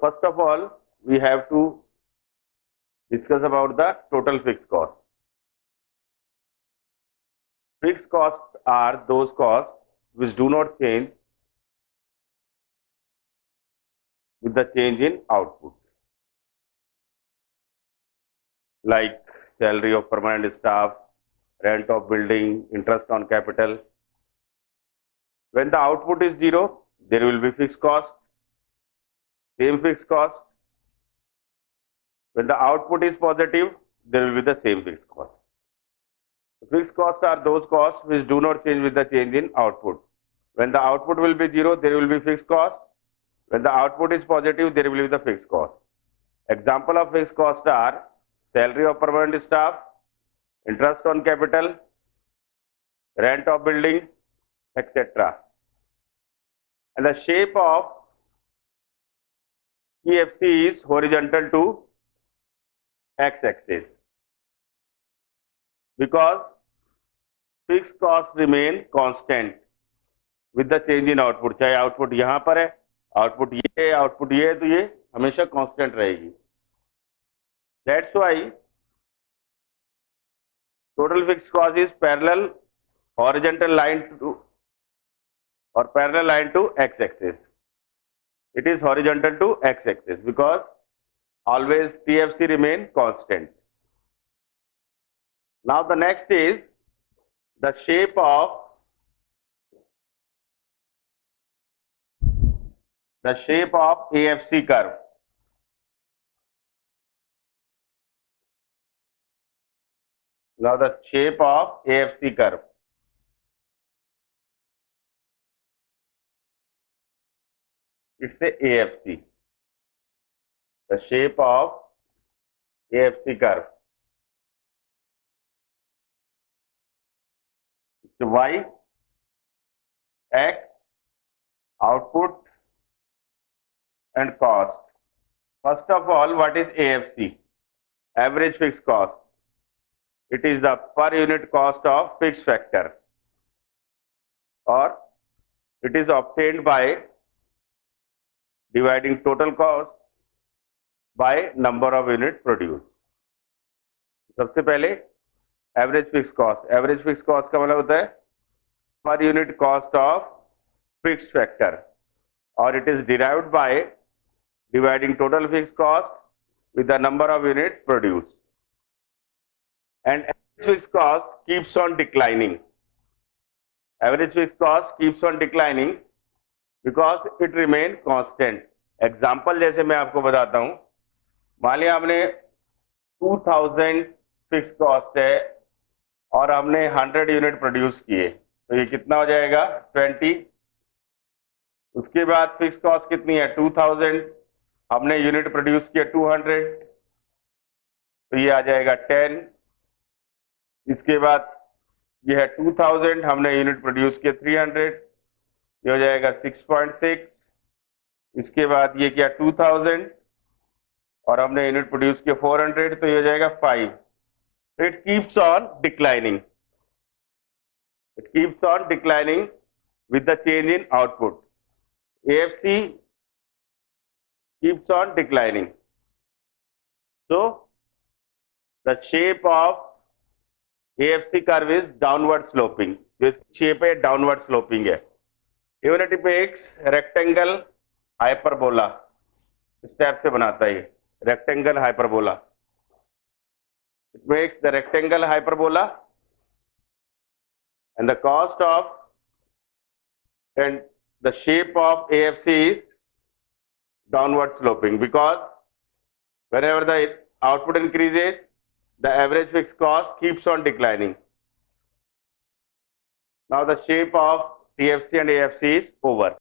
first of all, we have to discuss about the total fixed cost. Fixed costs are those costs which do not change with the change in output, like salary of permanent staff, rent of building, interest on capital. When the output is zero, there will be fixed cost, same fixed cost. When the output is positive, there will be the same fixed cost. Fixed costs are those costs which do not change with the change in output. When the output will be zero, there will be fixed cost. When the output is positive, there will be the fixed cost. Example of fixed costs are salary of permanent staff, interest on capital, rent of building, etc. And the shape of EFC is horizontal to x-axis, because fixed costs remain constant with the change in output. चाहे output यहाँ पर है, output ये है, output ये है, तो ये हमेशा constant रहेगी. That's why total fixed cost is parallel horizontal line to or parallel line to x-axis. It is horizontal to x-axis because always TFC remain constant. Now the next is the shape of AFC curve. Now the shape of AFC curve. It's a AFC. The shape of AFC curve. It's Y, X, output and cost. First of all, what is AFC? Average fixed cost. It is the per unit cost of fixed factor, or it is obtained by dividing total cost by number of units produced. सबसे पहले average fix cost. Average fix cost का मतलब होता है per unit cost of fixed factor, और it is derived by dividing total fixed cost with the number of units produced. And average fixed cost keeps on declining. Average fixed cost keeps on declining because it remain constant. Example जैसे मैं आपको बताता हूँ, मान लिया आपने 2000 fix cost है और हमने 100 यूनिट प्रोड्यूस किए, तो ये कितना हो जाएगा 20. उसके बाद फिक्स कॉस्ट कितनी है 2000, हमने यूनिट प्रोड्यूस किया 200, तो ये आ जाएगा 10. इसके बाद ये है 2000, हमने यूनिट प्रोड्यूस किया 300, ये हो जाएगा 6.6. इसके बाद ये क्या 2000 और हमने यूनिट प्रोड्यूस किया 400, तो ये हो जाएगा 5. It keeps on declining. It keeps on declining with the change in output. AFC keeps on declining. So the shape of AFC curve is downward sloping. This shape है downward sloping है. Even it makes rectangle hyperbola. इस type से बनाता है ये rectangle hyperbola. It makes the rectangle hyperbola, and the cost of and the shape of AFC is downward sloping, because whenever the output increases, the average fixed cost keeps on declining. Now the shape of TFC and AFC is over.